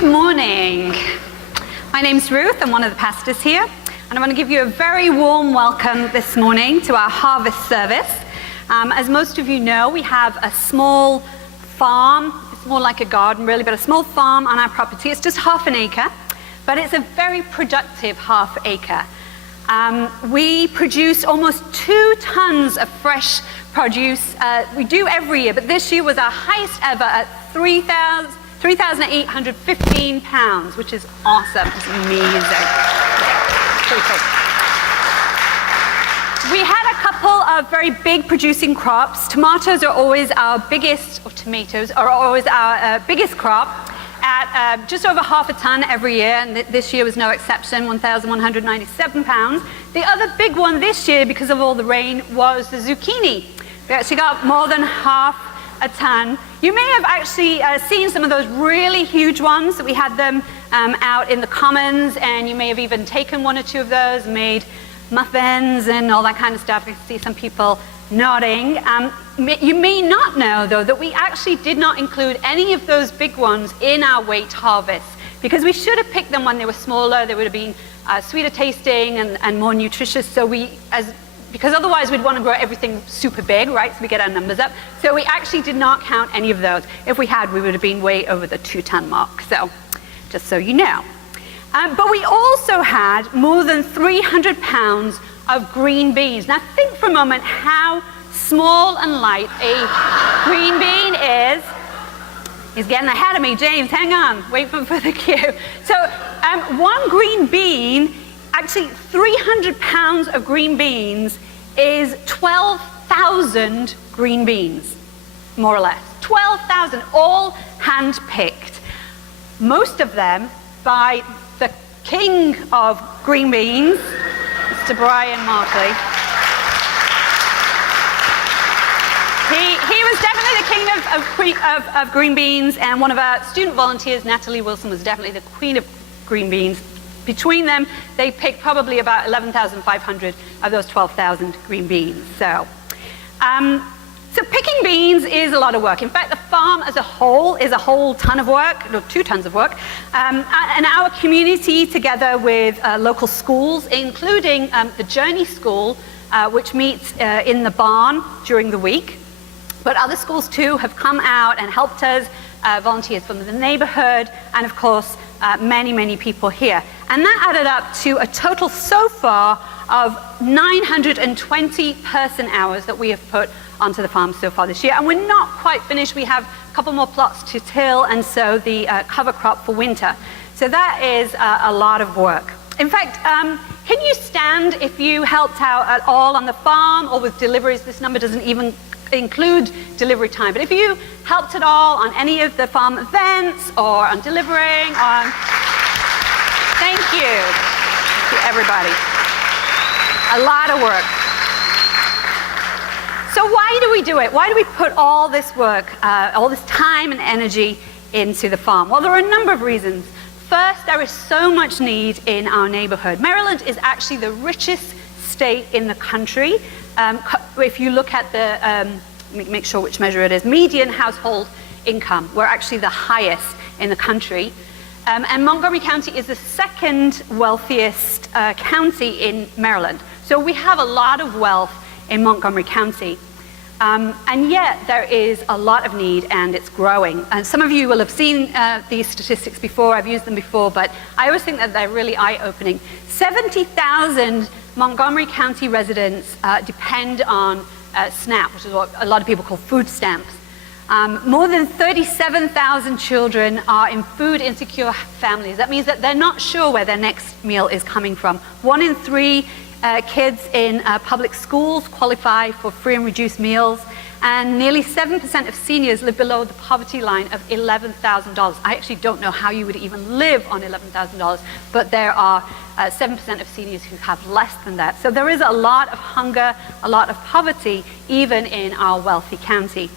Good morning. My name's Ruth. I'm one of the pastors here, and I want to give you a very warm welcome this morning to our harvest service. As most of you know, we have a small farm. It's more like a garden, really, but a small farm on our property. It's just half an acre, but it's a very productive half acre. We produce almost 2 tons of fresh produce. We do every year, but this year was our highest ever at 3,815 pounds, which is awesome. It's amazing. Yeah, pretty cool. We had a couple of very big producing crops. Tomatoes are always our biggest, or tomatoes are always our biggest crop at just over half a ton every year, and this year was no exception, 1,197 pounds. The other big one this year, because of all the rain, was the zucchini. We actually got more than half a ton. You may have actually seen some of those really huge ones that we had them out in the commons, and you may have even taken 1 or 2 of those, made muffins and all that kind of stuff. I see some people nodding. You may not know, though, that we actually did not include any of those big ones in our weight harvest, because we should have picked them when they were smaller. They would have been sweeter tasting and more nutritious. So because otherwise we'd want to grow everything super big, right? So we get our numbers up. So we actually did not count any of those. If we had, we would have been way over the 2-ton mark. So just so you know. But we also had more than 300 pounds of green beans. Now think for a moment how small and light a green bean is. He's getting ahead of me. James, hang on. Wait for the cue. So 1 green bean, actually 300 pounds of green beans is 12,000 green beans, more or less. 12,000, all hand-picked. Most of them by the king of green beans, Mr. Brian Markley. He was definitely the king of green beans, and one of our student volunteers, Natalie Wilson, was definitely the queen of green beans. Between them, they picked probably about 11,500 of those 12,000 green beans. So picking beans is a lot of work. In fact, the farm as a whole is a whole ton of work, no, 2 tons of work. And our community, together with local schools, including the Journey School, which meets in the barn during the week. But other schools, too, have come out and helped us, volunteers from the neighborhood, and of course, many, many people here. And that added up to a total so far of 920 person hours that we have put onto the farm so far this year. And we're not quite finished. We have a couple more plots to till and sow the cover crop for winter. So that is a lot of work. In fact, can you stand if you helped out at all on the farm or with deliveries? This number doesn't even include delivery time. But if you helped at all on any of the farm events or on delivering, thank you to everybody. A lot of work. So why do we do it? Why do we put all this work, all this time and energy into the farm? Well, there are a number of reasons. First, there is so much need in our neighborhood. Maryland is actually the richest state in the country. If you look at the, let me make sure which measure it is, median household income, we're actually the highest in the country. And Montgomery County is the 2nd wealthiest county in Maryland. So we have a lot of wealth in Montgomery County. And yet there is a lot of need, and it's growing. And some of you will have seen these statistics before. I've used them before, but I always think that they're really eye-opening. 70,000 Montgomery County residents depend on SNAP, which is what a lot of people call food stamps. More than 37,000 children are in food insecure families. That means that they're not sure where their next meal is coming from. 1 in 3 kids in public schools qualify for free and reduced meals, and nearly 7% of seniors live below the poverty line of $11,000. I actually don't know how you would even live on $11,000, but there are 7% of seniors who have less than that. So there is a lot of hunger, a lot of poverty, even in our wealthy county.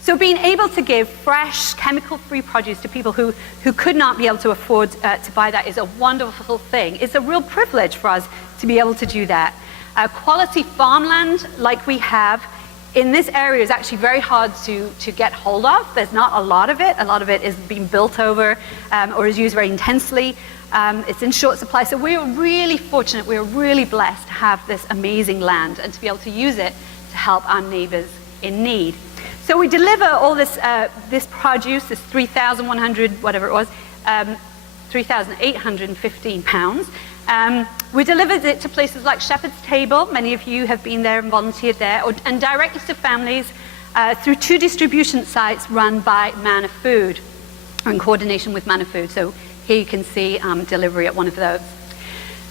So being able to give fresh, chemical-free produce to people who could not be able to afford to buy that is a wonderful thing. It's a real privilege for us to be able to do that. Quality farmland like we have in this area is actually very hard to get hold of. There's not a lot of it. A lot of it is being built over or is used very intensely. It's in short supply. So we're really fortunate, we're really blessed to have this amazing land and to be able to use it to help our neighbors in need. So we deliver all this, this produce, this 3,100, whatever it was, 3,815 pounds. We delivered it to places like Shepherd's Table. Many of you have been there and volunteered there, and directly to families through 2 distribution sites run by Manna Food, or in coordination with Manna Food. So here you can see delivery at one of those.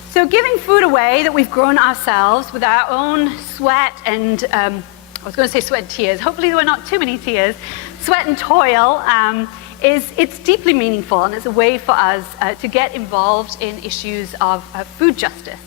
So giving food away that we've grown ourselves with our own sweat and, I was going to say sweat and tears, hopefully there were not too many tears, sweat and toil, it's deeply meaningful, and it's a way for us to get involved in issues of food justice.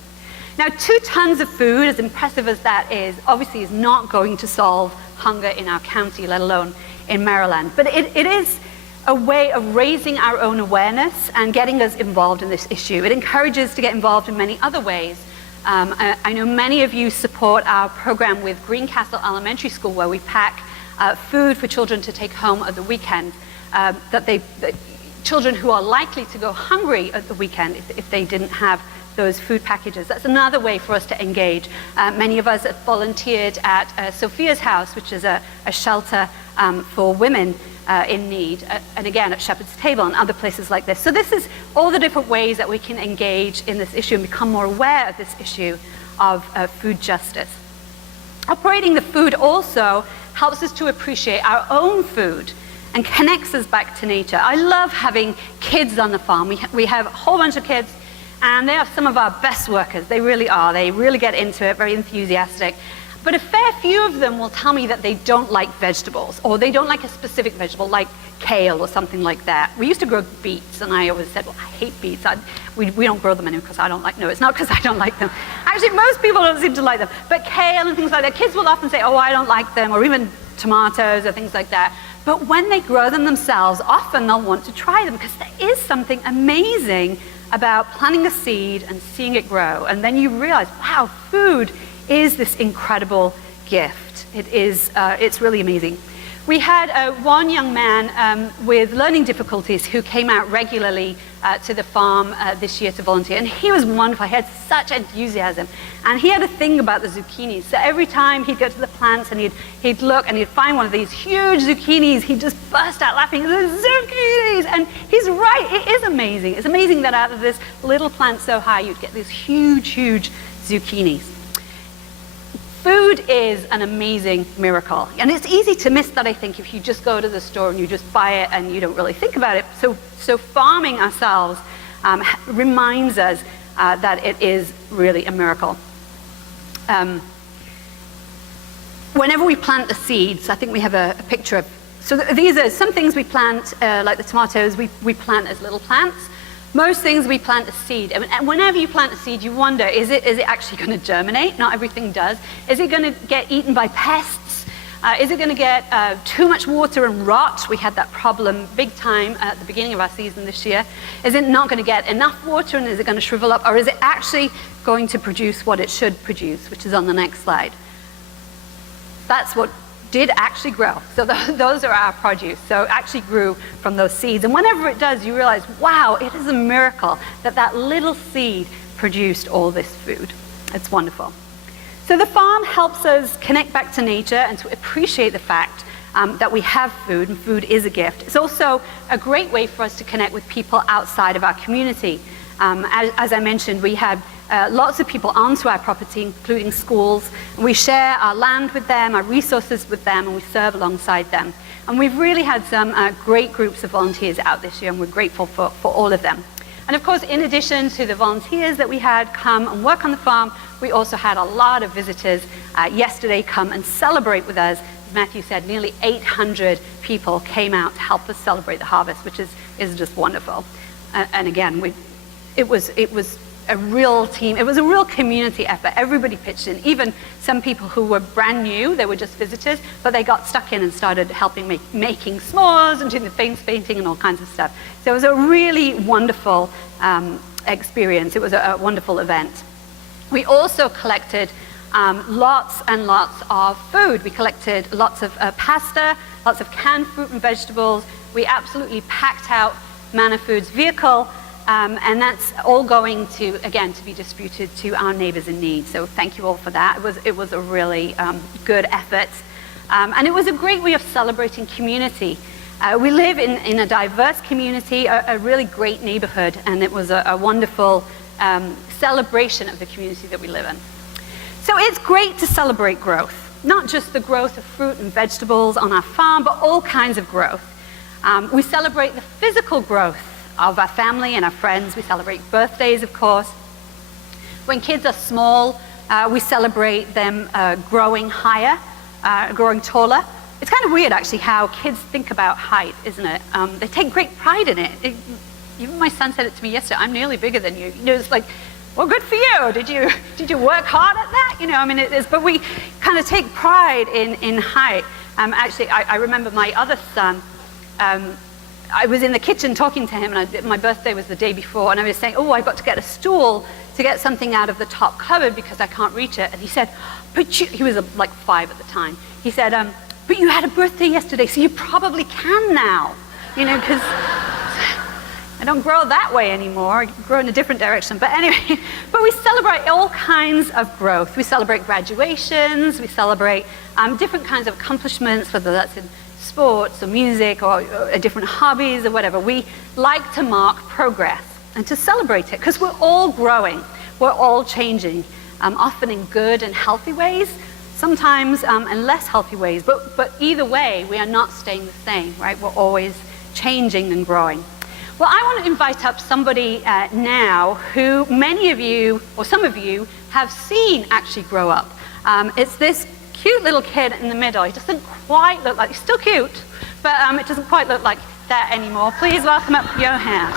Now, 2 tons of food, as impressive as that is, obviously is not going to solve hunger in our county, let alone in Maryland. But it is a way of raising our own awareness and getting us involved in this issue. It encourages to get involved in many other ways. I know many of you support our program with Greencastle Elementary School, where we pack food for children to take home at the weekend. Children who are likely to go hungry at the weekend if they didn't have those food packages. That's another way for us to engage. Many of us have volunteered at Sophia's House, which is a shelter for women in need, and again at Shepherd's Table and other places like this. So this is all the different ways that we can engage in this issue and become more aware of this issue of food justice. Operating the food also helps us to appreciate our own food and connects us back to nature. I love having kids on the farm. We have a whole bunch of kids, and they are some of our best workers. They really are. They really get into it, very enthusiastic. But a fair few of them will tell me that they don't like vegetables, or they don't like a specific vegetable, like kale or something like that. We used to grow beets, and I always said, well, I hate beets. We don't grow them anymore because I don't like, no, it's not because I don't like them. Actually, most people don't seem to like them. But kale and things like that, kids will often say, oh, I don't like them, or even tomatoes or things like that. But when they grow them themselves, often they'll want to try them, because there is something amazing about planting a seed and seeing it grow. And then you realize, wow, food is this incredible gift. It's really amazing. We had one young man with learning difficulties who came out regularly to the farm this year to volunteer, and he was wonderful. He had such enthusiasm, and he had a thing about the zucchinis. So every time he'd go to the plants and he'd look and he'd find one of these huge zucchinis, he'd just burst out laughing, the zucchinis! And he's right, it is amazing. It's amazing that out of this little plant so high, you'd get these huge, huge zucchinis. Food is an amazing miracle, and it's easy to miss that, I think, if you just go to the store and you just buy it and you don't really think about it. So farming ourselves reminds us that it is really a miracle. Whenever we plant the seeds, I think we have a picture of, so these are some things we plant, like the tomatoes, we plant as little plants. Most things we plant a seed, and whenever you plant a seed, you wonder, is it actually going to germinate? Not everything does. Is it going to get eaten by pests? Is it going to get too much water and rot? We had that problem big time at the beginning of our season this year. Is it not going to get enough water, and is it going to shrivel up? Or is it actually going to produce what it should produce, which is on the next slide? That's what did actually grow. So those are our produce. So it actually grew from those seeds. And whenever it does, you realize, wow, it is a miracle that that little seed produced all this food. It's wonderful. So the farm helps us connect back to nature and to appreciate the fact that we have food, and food is a gift. It's also a great way for us to connect with people outside of our community. As I mentioned, we have lots of people onto our property, including schools, and we share our land with them, our resources with them, and we serve alongside them. And we've really had some great groups of volunteers out this year, and we're grateful for all of them. And of course, in addition to the volunteers that we had come and work on the farm, we also had a lot of visitors yesterday come and celebrate with us. As Matthew said, nearly 800 people came out to help us celebrate the harvest, which is just wonderful. And again, it was a real team. It was a real community effort. Everybody pitched in. Even some people who were brand new, they were just visitors, but they got stuck in and started helping making s'mores and doing the face painting and all kinds of stuff. So it was a really wonderful experience. It was a wonderful event. We also collected lots and lots of food. We collected lots of pasta, lots of canned fruit and vegetables. We absolutely packed out Manna Foods' vehicle, and that's all going to, again, to be distributed to our neighbors in need. So thank you all for that. It was a really good effort. And it was a great way of celebrating community. We live in a diverse community, a really great neighborhood, and it was a wonderful celebration of the community that we live in. So it's great to celebrate growth, not just the growth of fruit and vegetables on our farm, but all kinds of growth. We celebrate the physical growth of our family and our friends. We celebrate birthdays, of course. When kids are small, we celebrate them growing higher, growing taller. It's kind of weird, actually, how kids think about height, isn't it? They take great pride in it. Even my son said it to me yesterday, I'm nearly bigger than you. You know, it's like, well, good for you. Did you work hard at that? You know, I mean, it is, but we kind of take pride in height. Actually, I remember my other son, I was in the kitchen talking to him, and my birthday was the day before, and I was saying, oh, I've got to get a stool to get something out of the top cupboard because I can't reach it. And he said, he was like 5 at the time. He said, but you had a birthday yesterday, so you probably can now. You know, because I don't grow that way anymore. I grow in a different direction. But anyway, but we celebrate all kinds of growth. We celebrate graduations. We celebrate different kinds of accomplishments, whether that's in sports or music or different hobbies or whatever. We like to mark progress and to celebrate it because we're all growing. We're all changing, often in good and healthy ways, sometimes in less healthy ways. But either way, we are not staying the same, right? We're always changing and growing. Well, I want to invite up somebody now who many of you, or some of you, have seen actually grow up. It's this cute little kid in the middle. He doesn't quite look like, he's still cute, but it doesn't quite look like that anymore. Please welcome up Johan.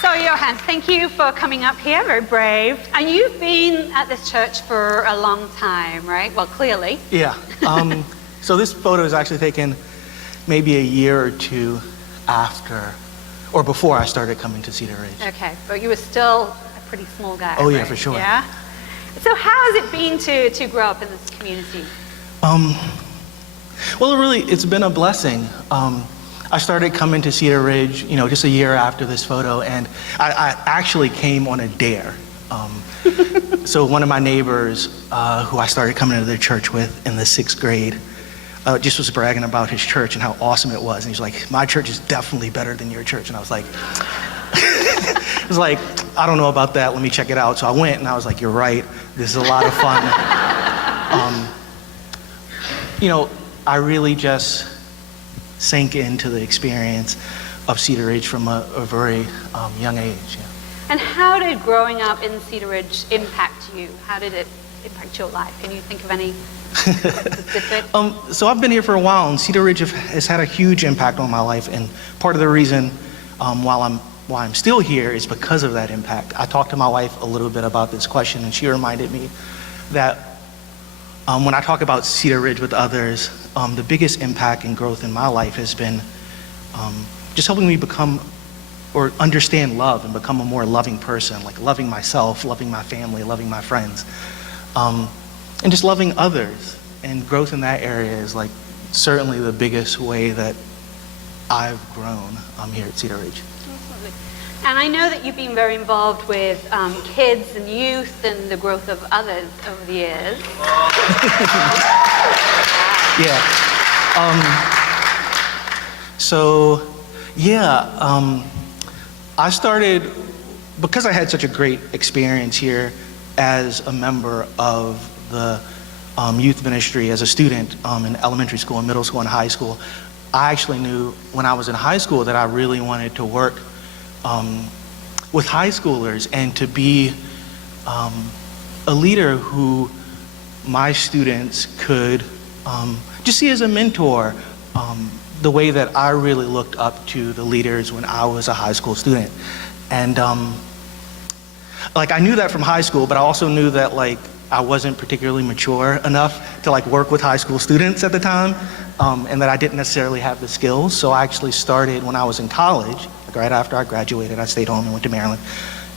So Johan, thank you for coming up here, very brave. And you've been at this church for a long time, right? Well, clearly. Yeah. So this photo is actually taken maybe a year or two after, or before I started coming to Cedar Ridge. Okay, but you were still a pretty small guy. Oh, right? yeah, for sure. Yeah? So how has it been to grow up in this community? Well, really, it's been a blessing. I started coming to Cedar Ridge, you know, just a year after this photo, and I actually came on a dare. So one of my neighbors, who I started coming to their church with in the 6th grade, just was bragging about his church and how awesome it was. And he's like, my church is definitely better than your church. And I was like, I was like, I don't know about that. Let me check it out. So I went and I was like, you're right. This is a lot of fun. You know, I really just sank into the experience of Cedar Ridge from a very young age. Yeah. And how did growing up in Cedar Ridge impact you? How did it impact your life? Can you think of any specific? So I've been here for a while, and Cedar Ridge has had a huge impact on my life. And part of the reason why I'm still here is because of that impact. I talked to my wife a little bit about this question, and she reminded me that when I talk about Cedar Ridge with others, the biggest impact and growth in my life has been just helping me become or understand love and become a more loving person, like loving myself, loving my family, loving my friends, and just loving others. And growth in that area is like certainly the biggest way that I've grown here at Cedar Ridge. Absolutely. And I know that you've been very involved with kids and youth and the growth of others over the years. Yeah. I started, because I had such a great experience here as a member of the youth ministry as a student in elementary school and middle school and high school. I actually knew when I was in high school that I really wanted to work with high schoolers and to be a leader who my students could just see as a mentor, the way that I really looked up to the leaders when I was a high school student. And like I knew that from high school, but I also knew that like I wasn't particularly mature enough to like work with high school students at the time, and that I didn't necessarily have the skills. So I actually started when I was in college, like right after I graduated. I stayed home and went to Maryland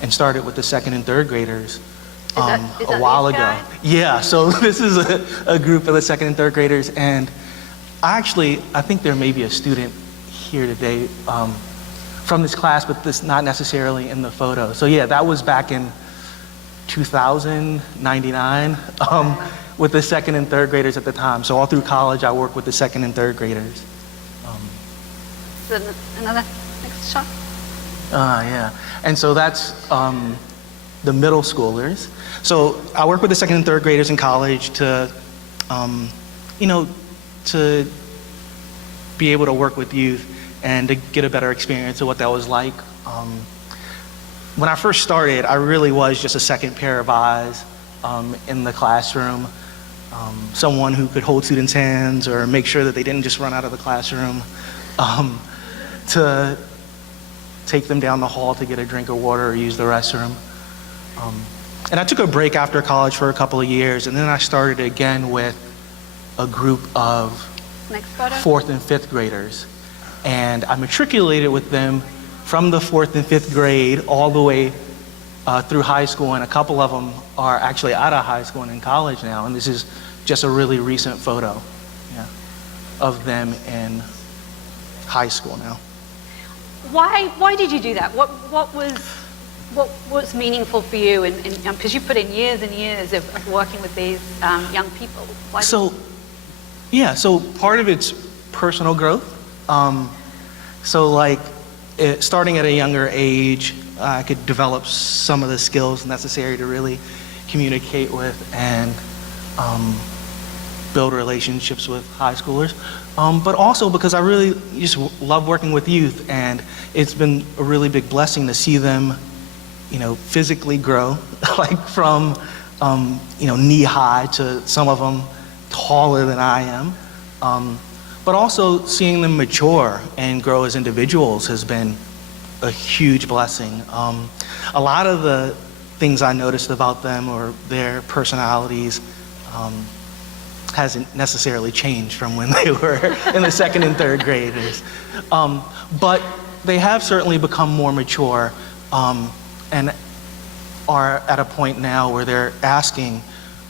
and started with the second and third graders Is a while these ago. guys? Yeah, so this is a group of the second and third graders, and I think there may be a student here today from this class, but this not necessarily in the photo. So yeah, that was back in 2099 with the second and third graders at the time. So all through college, I worked with the second and third graders. So another next shot. Yeah, and so that's the middle schoolers. So I work with the second and third graders in college to, to be able to work with youth and to get a better experience of what that was like. When I first started, I really was just a second pair of eyes in the classroom, someone who could hold students' hands or make sure that they didn't just run out of the classroom, to take them down the hall to get a drink of water or use the restroom. And I took a break after college for a couple of years, and then I started again with a group of Next photo. fourth and fifth graders. And I matriculated with them from the fourth and fifth grade all the way through high school, and a couple of them are actually out of high school and in college now, and this is just a really recent photo, of them in high school now. Why did you do that? What was meaningful for you? And because you put in years and years of working with these young people. Why So part of it's personal growth. Starting at a younger age, I could develop some of the skills necessary to really communicate with and build relationships with high schoolers. But also because I really just love working with youth, and it's been a really big blessing to see them, physically grow, like from, knee high to some of them taller than I am. But also seeing them mature and grow as individuals has been a huge blessing. A lot of the things I noticed about them or their personalities hasn't necessarily changed from when they were in the second and third graders. But they have certainly become more mature and are at a point now where they're asking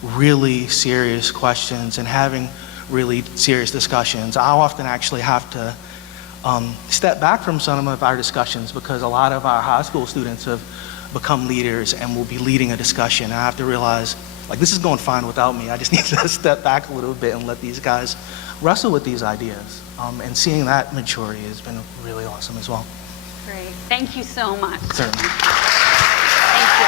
really serious questions and having really serious discussions. I often actually have to step back from some of our discussions because a lot of our high school students have become leaders and will be leading a discussion. I have to realize, this is going fine without me. I just need to step back a little bit and let these guys wrestle with these ideas. And seeing that maturity has been really awesome as well. Great. Thank you so much. Certainly. Thank you.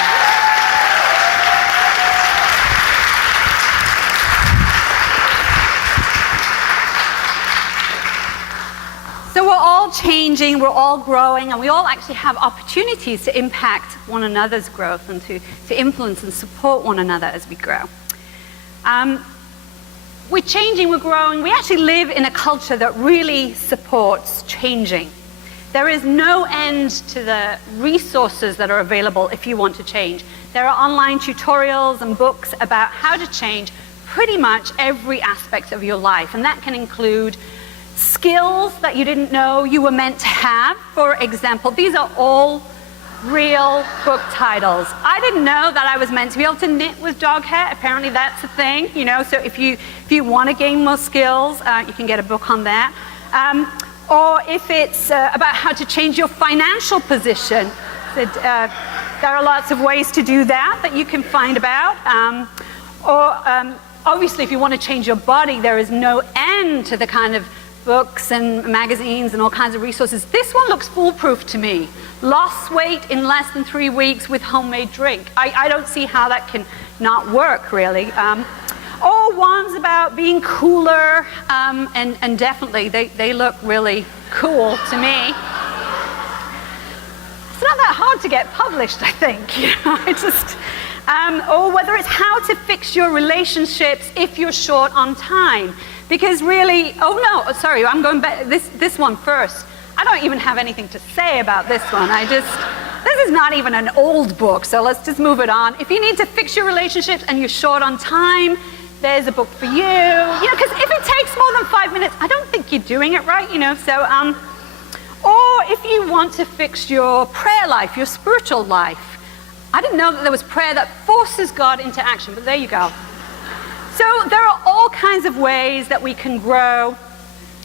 So we're all changing, we're all growing, and we all actually have opportunities to impact one another's growth and to influence and support one another as we grow. We're changing, we're growing. We actually live in a culture that really supports changing. There is no end to the resources that are available if you want to change. There are online tutorials and books about how to change pretty much every aspect of your life, and that can include skills that you didn't know you were meant to have. For example, these are all real book titles. I didn't know that I was meant to be able to knit with dog hair. Apparently that's a thing, so if you want to gain more skills, you can get a book on that. Or if it's about how to change your financial position, there are lots of ways to do that you can find about. Obviously, if you want to change your body, there is no end to the kind of books and magazines and all kinds of resources. This one looks foolproof to me. Lost weight in less than 3 weeks with homemade drink. I don't see how that can not work, really. Or ones about being cooler, and definitely they look really cool to me. It's not that hard to get published, I think. Or whether it's how to fix your relationships if you're short on time. Because really, I'm going back, this one first. I don't even have anything to say about this one. This is not even an old book, so let's just move it on. If you need to fix your relationships and you're short on time, there's a book for you. You know, because if it takes more than 5 minutes, I don't think you're doing it right, you know. So, or if you want to fix your prayer life, your spiritual life. I didn't know that there was prayer that forces God into action, but there you go. So there are all kinds of ways that we can grow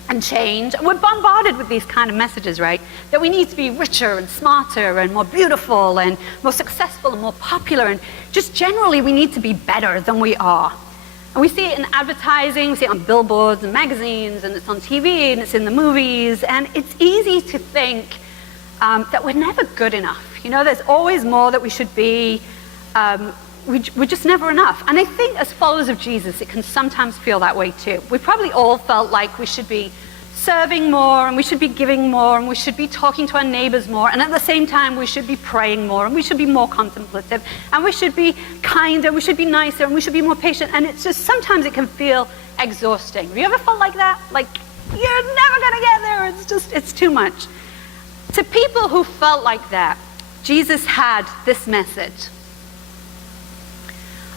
and change. We're bombarded with these kind of messages, right? That we need to be richer and smarter and more beautiful and more successful and more popular, and just generally we need to be better than we are. And we see it in advertising, we see it on billboards and magazines, and it's on TV and it's in the movies, and it's easy to think that we're never good enough. You know, there's always more that we should be. We're just never enough. And I think as followers of Jesus, it can sometimes feel that way too. We probably all felt like we should be serving more, and we should be giving more, and we should be talking to our neighbors more, and at the same time we should be praying more, and we should be more contemplative, and we should be kinder, we should be nicer, and we should be more patient. And it's just, sometimes it can feel exhausting. Have you ever felt like that? Like, you're never gonna get there, it's too much. To people who felt like that, Jesus had this message.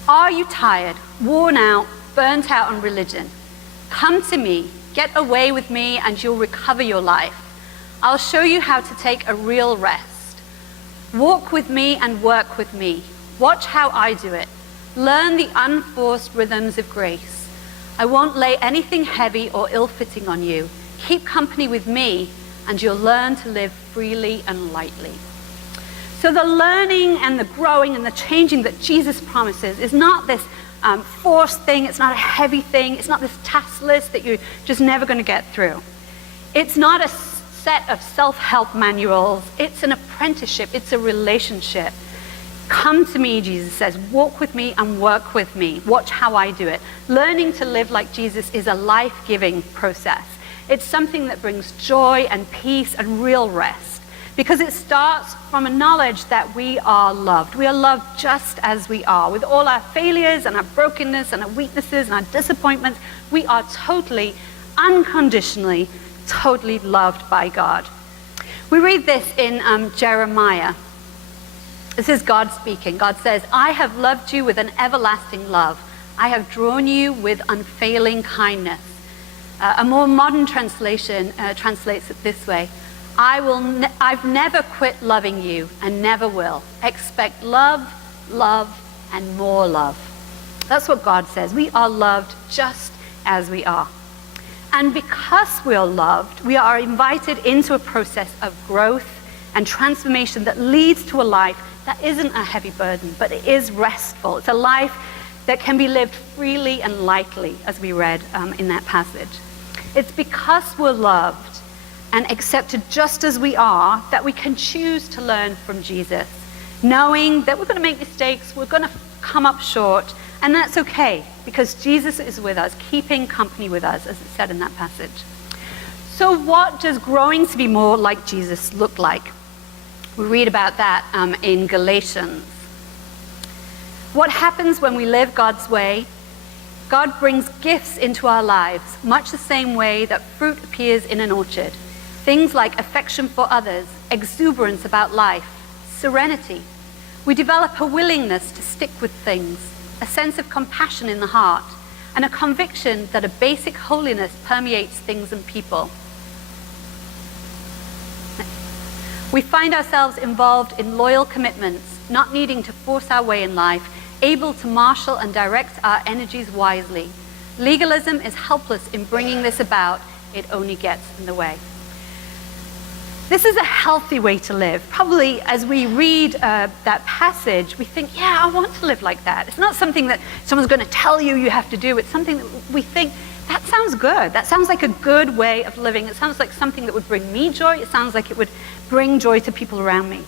Are you tired, worn out, burnt out on religion? Come to me, get away with me, and you'll recover your life. I'll show you how to take a real rest. Walk with me and work with me. Watch how I do it. Learn the unforced rhythms of grace. I won't lay anything heavy or ill-fitting on you. Keep company with me, and you'll learn to live freely and lightly. So the learning and the growing and the changing that Jesus promises is not this forced thing, it's not a heavy thing, it's not this task list that you're just never going to get through. It's not a set of self-help manuals, it's an apprenticeship, it's a relationship. Come to me, Jesus says, walk with me and work with me. Watch how I do it. Learning to live like Jesus is a life-giving process. It's something that brings joy and peace and real rest. Because it starts from a knowledge that we are loved. We are loved just as we are. With all our failures and our brokenness and our weaknesses and our disappointments, we are totally, unconditionally, totally loved by God. We read this in Jeremiah. This is God speaking. God says, I have loved you with an everlasting love. I have drawn you with unfailing kindness. A more modern translation translates it this way. I've never quit loving you and never will. Expect love, love, and more love. That's what God says. We are loved just as we are. And because we are loved, we are invited into a process of growth and transformation that leads to a life that isn't a heavy burden, but it is restful. It's a life that can be lived freely and lightly, as we read in that passage. It's because we're loved and accepted just as we are, that we can choose to learn from Jesus, knowing that we're going to make mistakes, we're going to come up short, and that's okay, because Jesus is with us, keeping company with us, as it said in that passage. So what does growing to be more like Jesus look like? We read about that in Galatians. What happens when we live God's way? God brings gifts into our lives, much the same way that fruit appears in an orchard. Things like affection for others, exuberance about life, serenity. We develop a willingness to stick with things, a sense of compassion in the heart, and a conviction that a basic holiness permeates things and people. We find ourselves involved in loyal commitments, not needing to force our way in life, able to marshal and direct our energies wisely. Legalism is helpless in bringing this about. It only gets in the way. This is a healthy way to live. Probably as we read that passage, we think, yeah, I want to live like that. It's not something that someone's going to tell you you have to do. It's something that we think, that sounds good. That sounds like a good way of living. It sounds like something that would bring me joy. It sounds like it would bring joy to people around me.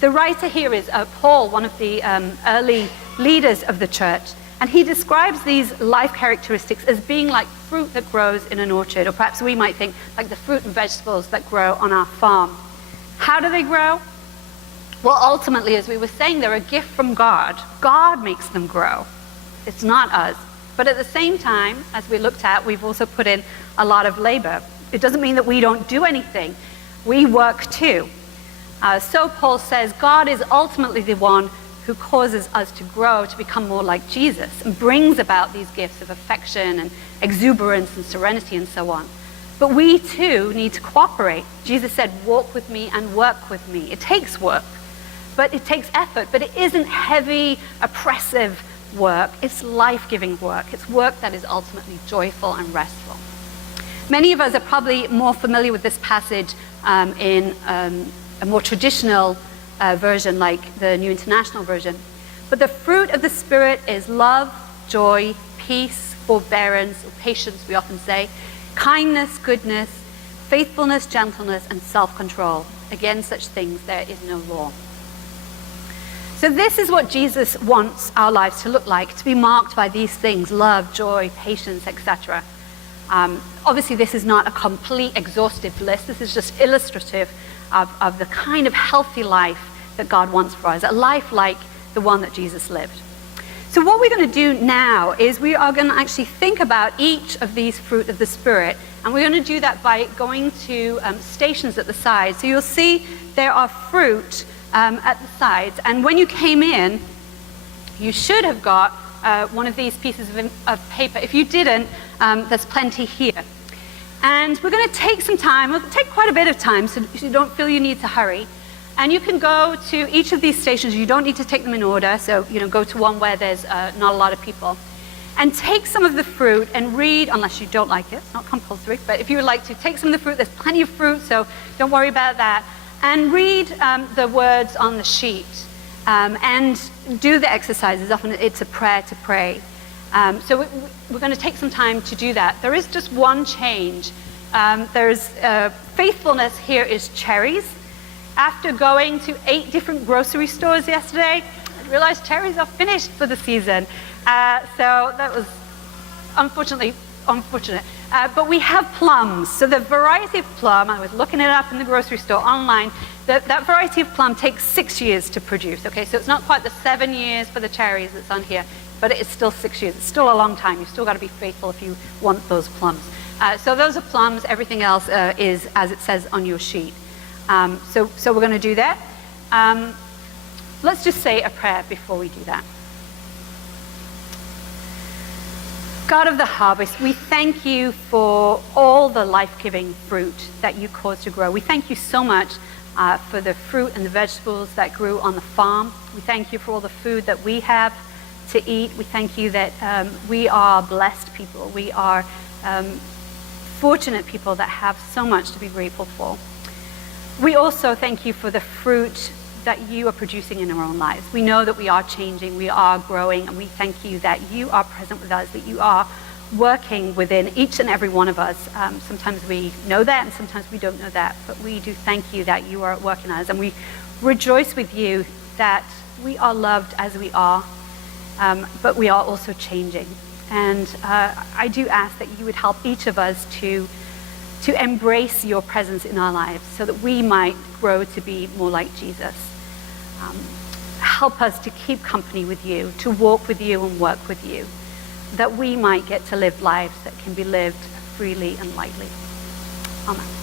The writer here is Paul, one of the early leaders of the church. And he describes these life characteristics as being like fruit that grows in an orchard, or perhaps we might think like the fruit and vegetables that grow on our farm. How do they grow? Well, ultimately, as we were saying, they're a gift from God. God makes them grow. It's not us. But at the same time, as we looked at, we've also put in a lot of labor. It doesn't mean that we don't do anything. We work too. So Paul says, God is ultimately the one who causes us to grow, to become more like Jesus, and brings about these gifts of affection and exuberance and serenity and so on. But we too need to cooperate. Jesus said, walk with me and work with me. It takes work, but it takes effort, but it isn't heavy, oppressive work. It's life-giving work. It's work that is ultimately joyful and restful. Many of us are probably more familiar with this passage in a more traditional version, like the New International Version. But the fruit of the Spirit is love, joy, peace, forbearance, or patience, we often say, kindness, goodness, faithfulness, gentleness, and self-control. Against such things there is no law. So this is what Jesus wants our lives to look like, to be marked by these things: love, joy, patience, etc. Obviously, this is not a complete, exhaustive list. This is just illustrative of the kind of healthy life that God wants for us, a life like the one that Jesus lived. So what we're going to do now is we are going to actually think about each of these fruit of the Spirit, and we're going to do that by going to stations at the sides. So you'll see there are fruit at the sides, and when you came in, you should have got one of these pieces of paper. If you didn't, there's plenty here. And we're going to take some time. We'll take quite a bit of time, so you don't feel you need to hurry. And you can go to each of these stations. You don't need to take them in order, so go to one where there's not a lot of people. And take some of the fruit and read, unless you don't like it, it's not compulsory, but if you would like to, take some of the fruit. There's plenty of fruit, so don't worry about that. And read the words on the sheet and do the exercises. Often it's a prayer to pray. So we're going to take some time to do that. There is just one change. There's faithfulness here is cherries. After going to 8 different grocery stores yesterday, I realized cherries are finished for the season. So that was unfortunate. But we have plums. So the variety of plum, I was looking it up in the grocery store online, that variety of plum takes 6 years to produce. Okay, so it's not quite the 7 years for the cherries that's on here, but it's still 6 years. It's still a long time. You've still got to be faithful if you want those plums. So those are plums. Everything else is as it says on your sheet. So we're going to do that. Let's just say a prayer before we do that. God of the harvest, we thank you for all the life-giving fruit that you cause to grow. We thank you so much for the fruit and the vegetables that grew on the farm. We thank you for all the food that we have to eat. We thank you that we are blessed people. We are fortunate people that have so much to be grateful for. We also thank you for the fruit that you are producing in our own lives. We know that we are changing, we are growing, and we thank you that you are present with us, that you are working within each and every one of us. Sometimes we know that, and sometimes we don't know that, but we do thank you that you are at work in us, and we rejoice with you that we are loved as we are, but we are also changing. And I do ask that you would help each of us to embrace your presence in our lives so that we might grow to be more like Jesus. Help us to keep company with you, to walk with you and work with you, that we might get to live lives that can be lived freely and lightly. Amen.